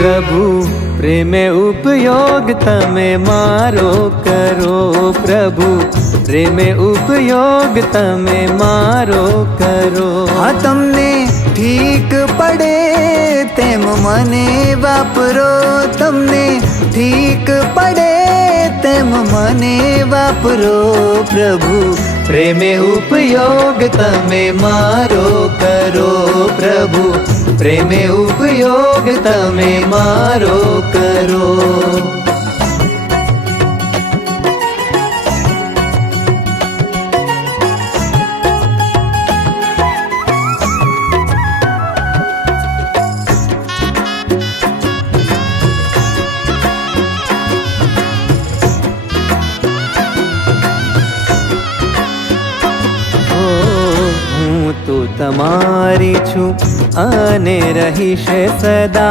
प्रभु प्रेमे उपयोग तमे मारो करो। प्रभु प्रेमे उपयोग तमे मारो करो। हाँ तमने ठीक पड़े तेम मने वापरो। तमने ठीक पड़े तेम मने वापरो। प्रभु प्रेमे उपयोग तमे मारो करो। प्रभु प्रेमे उपयोग तमे मारो करो। तो तमारी छू अने रहीश सदा।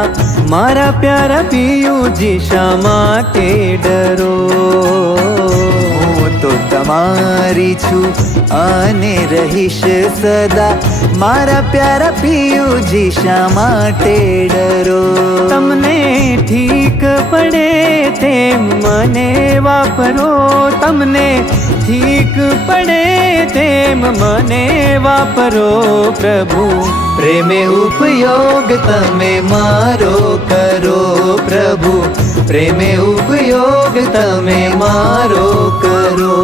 मारा प्यारा पियूजी शा माटे डरो। तो तमारी छू अने रहीश सदा। मारा प्यारा पियूजी शा माटे डरो। तमने ठीक पड़े तेम मने वापरो। तमने ठीक पड़े तेम मने वापरो। प्रभु प्रेमे उपयोग तमे मारो करो। प्रभु प्रेमे उपयोग तमे मारो करो।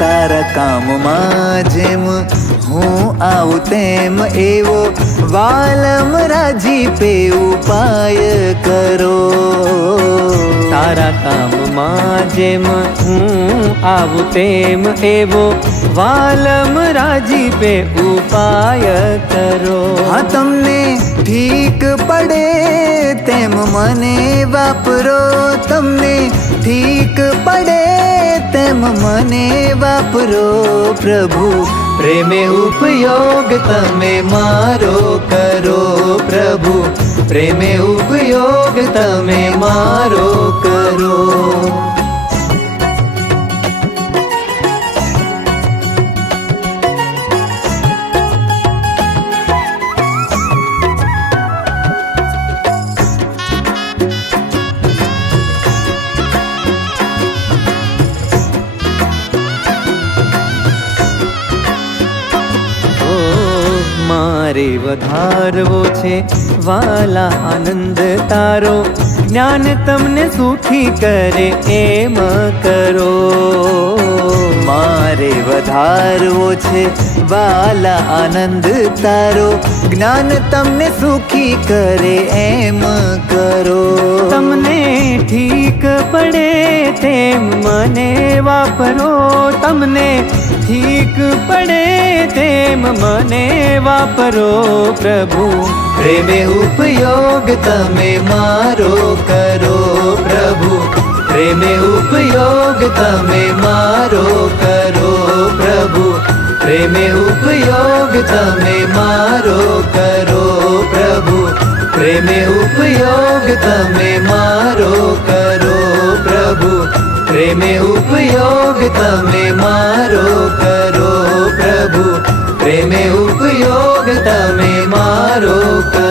तारा काम में जेम हूँ आऊँ तेम एवो वालम राजी पे उपाय करो। तारा काम में जेम हूँ आऊँ तेम एवो वालम राजी पे उपाय करो। हाँ तमने ठीक पड़े तेम मने वापरो। तमने ठीक पड़े तेम मने वापरो। प्रभु प्रेमे उपयोग तमे मारो करो। प्रभु प्रेमे उपयोग तमे मारो करो। मारे वधारवो छे वाला आनंद तारो। ज्ञान तमने सुखी करे एम करो। मारे वधारवो छे वाला आनंद तारो। ज्ञान तमने सुखी करे एम करो। तमने ठीक पड़े तेम मने वापरो। तमने ठीक पड़े तेम मने वापरो। प्रभु प्रेमे उपयोग तमे मारो करो। प्रभु प्रेमे उपयोग तमे मारो करो। प्रभु प्रेमे उपयोग तमे मारो करो। प्रभु प्रेमे उपयोग तमे मारो करो। प्रभु प्रेमे उपयोग तमे मारो करो। प्रभु प्रेमे उपयोग तमे मारो करो।